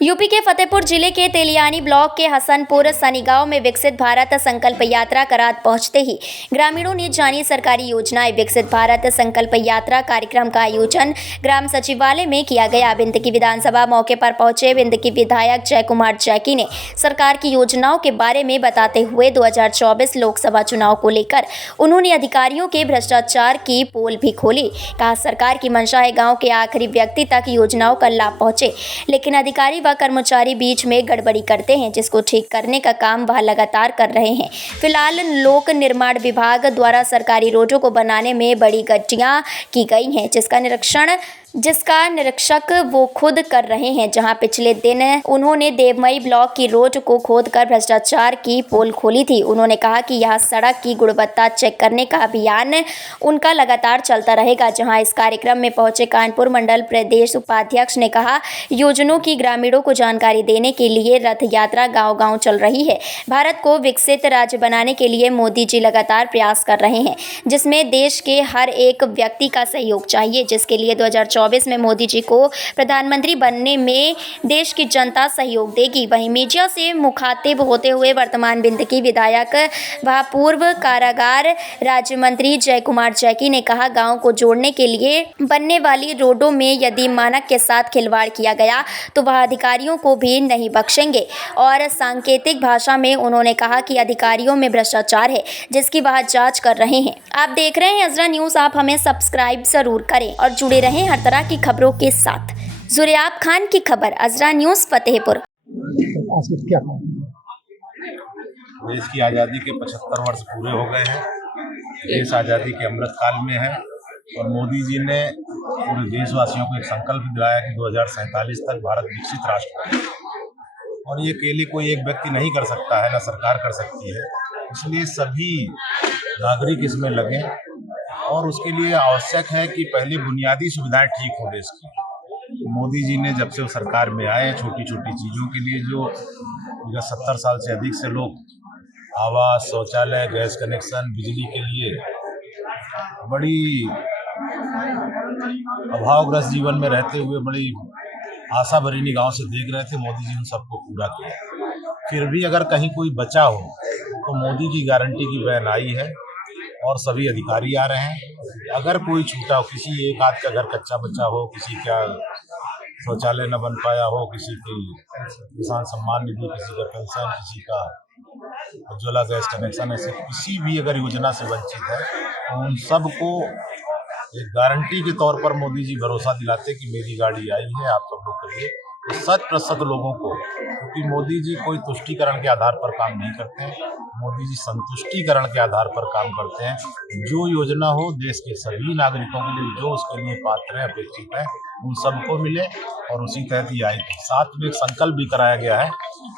UP के फतेहपुर जिले के तेलियानी ब्लॉक के हसनपुर सनी गांव में विकसित भारत संकल्प यात्रा करात पहुंचते ही ग्रामीणों ने जानी सरकारी योजनाएं। विकसित भारत संकल्प यात्रा कार्यक्रम का आयोजन ग्राम सचिवालय में किया गया। बिंदकी विधानसभा मौके पर पहुंचे बिंदकी विधायक जय कुमार जैकी ने सरकार की योजनाओं के बारे में बताते हुए 2024 लोकसभा चुनाव को लेकर उन्होंने अधिकारियों के भ्रष्टाचार की पोल भी खोली। कहा, सरकार की मंशा है गाँव के आखिरी व्यक्ति तक योजनाओं का लाभ पहुंचे, लेकिन अधिकारी व कर्मचारी बीच में गड़बड़ी करते हैं, जिसको ठीक करने का काम वह लगातार कर रहे हैं। फिलहाल लोक निर्माण विभाग द्वारा सरकारी रोडों को बनाने में बड़ी गलतियां की गई हैं, जिसका निरीक्षक वो खुद कर रहे हैं। जहां पिछले दिन उन्होंने देवमई ब्लॉक की रोड को खोदकर भ्रष्टाचार की पोल खोली थी। उन्होंने कहा कि यह सड़क की गुणवत्ता चेक करने का अभियान उनका लगातार चलता रहेगा। जहां इस कार्यक्रम में पहुंचे कानपुर मंडल प्रदेश उपाध्यक्ष ने कहा, योजनाओं की ग्रामीणों को जानकारी देने के लिए रथ यात्रा गांव-गांव चल रही है। भारत को विकसित राज्य बनाने के लिए मोदी जी लगातार प्रयास कर रहे हैं, जिसमें देश के हर एक व्यक्ति का सहयोग चाहिए, जिसके लिए 2024 में मोदी जी को प्रधानमंत्री बनने में देश की जनता सहयोग देगी। वहीं मीडिया से मुखातिब होते हुए वर्तमान बिंदकी विधायक व पूर्व कारागार राज्य मंत्री जय कुमार जैकी ने कहा, गांव को जोड़ने के लिए बनने वाली रोडों में यदि मानक के साथ खिलवाड़ किया गया तो वह अधिकारियों को भी नहीं बख्शेंगे। और सांकेतिक भाषा में उन्होंने कहा कि अधिकारियों में भ्रष्टाचार है, जिसकी वह जांच कर रहे हैं। आप देख रहे हैं अजरा न्यूज़। आप हमें सब्सक्राइब जरूर करें और जुड़े रहें हर तरह की खबरों के साथ। जुरियाब खान की खबर, अजरा न्यूज़ फतेहपुर। देश की आज़ादी के 75 वर्ष पूरे हो गए हैं। देश आज़ादी के अमृत काल में है और मोदी जी ने पूरे देशवासियों को एक संकल्प दिलाया कि 2047 तक भारत विकसित राष्ट्र बने। और ये अकेले कोई एक व्यक्ति नहीं कर सकता है, ना सरकार कर सकती है। इसलिए सभी नागरिक इसमें लगें और उसके लिए आवश्यक है कि पहले बुनियादी सुविधाएं ठीक हो देश की। मोदी जी ने जब से वो सरकार में आए, छोटी छोटी चीज़ों के लिए जो 70 साल से अधिक से लोग आवास, शौचालय, गैस कनेक्शन, बिजली के लिए बड़ी अभावग्रस्त जीवन में रहते हुए बड़ी आशा भरी गांव से देख रहे थे, मोदी जी ने सबको पूरा किया। फिर भी अगर कहीं कोई बचा हो तो मोदी की गारंटी की वैन आई है और सभी अधिकारी आ रहे हैं। अगर कोई छूटा हो, किसी एक आध का घर कच्चा बचा हो, किसी का शौचालय न बन पाया हो, किसी की किसान सम्मान निधि, किसी का पेंशन, किसी का उज्ज्वला गैस कनेक्शन, ऐसे किसी भी अगर योजना से वंचित है तो उन सबको एक गारंटी के तौर पर मोदी जी भरोसा दिलाते कि मेरी गाड़ी आई है, आप सब लोग करिए। 100% लोगों को, क्योंकि मोदी जी कोई तुष्टीकरण के आधार पर काम नहीं करते हैं, मोदी जी संतुष्टीकरण के आधार पर काम करते हैं। जो योजना हो देश के सभी नागरिकों के लिए, जो उसके लिए पात्र है, अपेक्षित है, उन सबको मिले और उसी तहत ये आई थी। साथ में एक संकल्प भी कराया गया है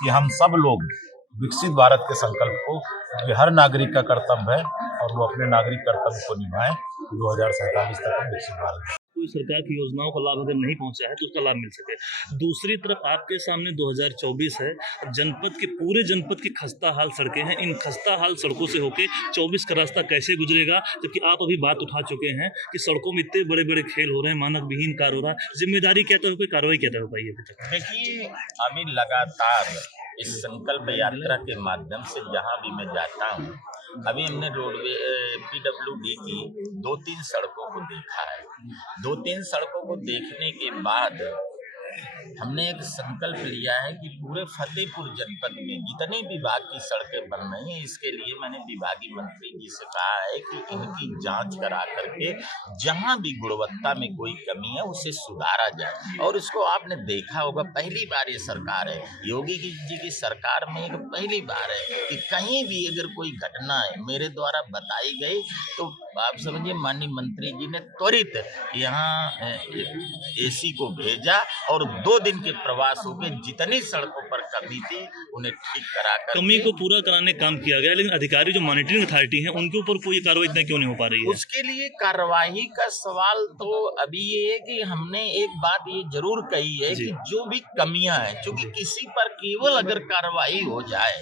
कि हम सब लोग विकसित भारत के संकल्प को, ये हर नागरिक का कर्तव्य है और वो अपने नागरिक कर्तव्य को निभाएं। 2047 तक हम विकसित भारत। कोई सरकार की योजनाओं का लाभ अगर नहीं पहुंचा है तो उसका लाभ मिल सके। दूसरी तरफ आपके सामने 2024 है, जनपद के पूरे जनपद की खस्ता हाल सड़कें हैं। इन खस्ता हाल सड़कों से होके 24 का रास्ता कैसे गुजरेगा, जबकि आप अभी बात उठा चुके हैं कि सड़कों में इतने बड़े बड़े खेल हो रहे हैं, मानक विहीन कार्य हो रहा है। जिम्मेदारी क्या तो कोई कार्रवाई क्या हो पाई अभी तक? देखिए, अभी लगातार इस संकल्प यात्रा के माध्यम से जहाँ भी मैं जाता हूँ, अभी हमने रोडवे PWD की 2-3 सड़कों को देखा है। 2-3 सड़कों को देखने के बाद हमने एक संकल्प लिया है कि पूरे फतेहपुर जनपद में जितने विभाग की सड़कें बन रही हैं, इसके लिए मैंने विभागीय मंत्री जी से कहा है कि इनकी जांच करा करके जहां भी गुणवत्ता में कोई कमी है उसे सुधारा जाए। और इसको आपने देखा होगा, पहली बार ये सरकार है, योगी जी की सरकार में एक पहली बार है कि कहीं भी अगर कोई घटना है मेरे द्वारा बताई गई तो आप समझिए माननीय मंत्री जी ने त्वरित यहाँ AC को भेजा और 2 दिन के प्रवास हो के जितनी सड़कों पर कमी थी उन्हें ठीक करा कर कमी को पूरा कराने का काम किया गया, लेकिन अधिकारी जो मॉनिटरिंग अथॉरिटी है उनके ऊपर कोई कार्रवाई इतना क्यों नहीं हो पा रही है? उसके लिए कार्रवाई का सवाल तो अभी ये है कि हमने एक बात ये जरूर कही है कि जो भी कमियां हैं, क्योंकि किसी पर केवल अगर कार्रवाई हो जाए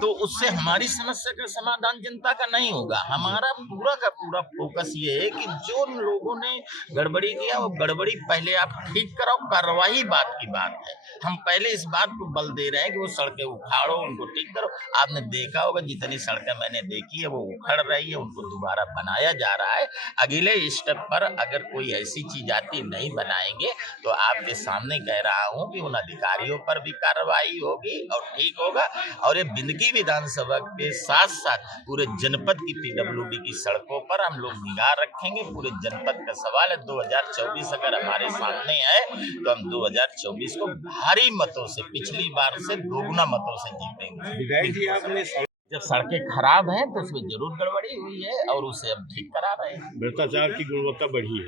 तो उससे हमारी समस्या का समाधान जनता का नहीं होगा। हमारा पूरा का पूरा फोकस ये है कि जो लोगों ने गड़बड़ी किया वो गड़बड़ी पहले आप ठीक कराओ, कार्रवाई बात की बात है। हम पहले इस बात को बल दे रहे हैं कि वो सड़कें उखाड़ो, उनको ठीक करो। आपने देखा होगा जितनी सड़कें मैंने देखी है वो उखड़ रही है, उनको दोबारा बनाया जा रहा है। अगले स्टेप पर अगर कोई ऐसी चीज आती नहीं बनाएंगे तो आपके सामने कह रहा हूं कि उन अधिकारियों पर भी कार्रवाई होगी और ठीक होगा। और ये बिंदगी विधानसभा के साथ साथ पूरे जनपद की पीडब्ल्यूडी की सड़कों पर हम लोग निगाह रखेंगे। पूरे जनपद का सवाल है। 2024 अगर हमारे सामने है तो हम 2024 को भारी मतों से, पिछली बार से दोगुना मतों से जीतेंगे। विधायक जी, आपने जब सड़कें खराब हैं तो उसमें जरूर गड़बड़ी हुई है और उसे हम ठीक करा रहे हैं। भ्रष्टाचार की गुणवत्ता बढ़ी है?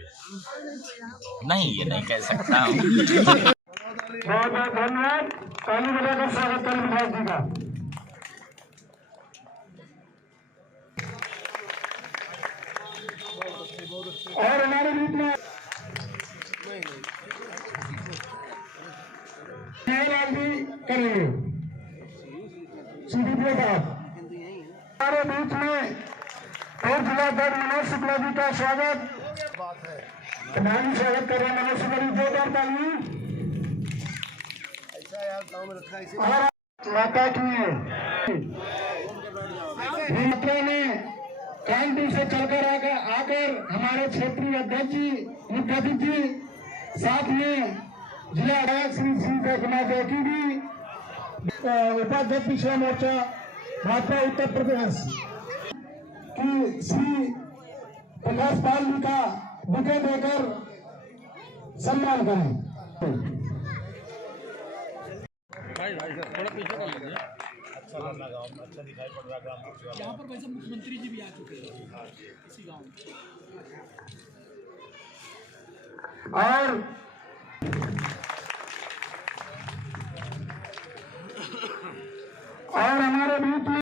नहीं, ये नहीं कह सकता हूँ। बहुत बहुत धन्यवाद। ताली बजाकर स्वागत करें विधायक जी का। और हमारे बीच में जी करेंगे सीडीपीओ साहब। हमारे बीच में और जिलाध्यक्ष मनोज शुक्ला जी का स्वागत, प्रधान स्वागत कर रहे हैं। मनोज शुक्ला जी, जोरदार ताली। और माता की यात्रा में कानपुर से चलकर आकर हमारे क्षेत्रीय अध्यक्ष जी, मुख्य अतिथि, साथ में जिला अध्यक्ष श्री जयकुमार जैकी जी, उपाध्यक्ष पिछड़ा मोर्चा भाजपा उत्तर प्रदेश की श्री प्रकाश पाल जी का बुके देकर सम्मान करें। अच्छा लग रहा गाँव में, अच्छा दिखाई पड़ रहा गाँव। यहाँ पर वैसे मुख्यमंत्री जी भी आ चुके हैं इसी गांव में। और हमारे बीच में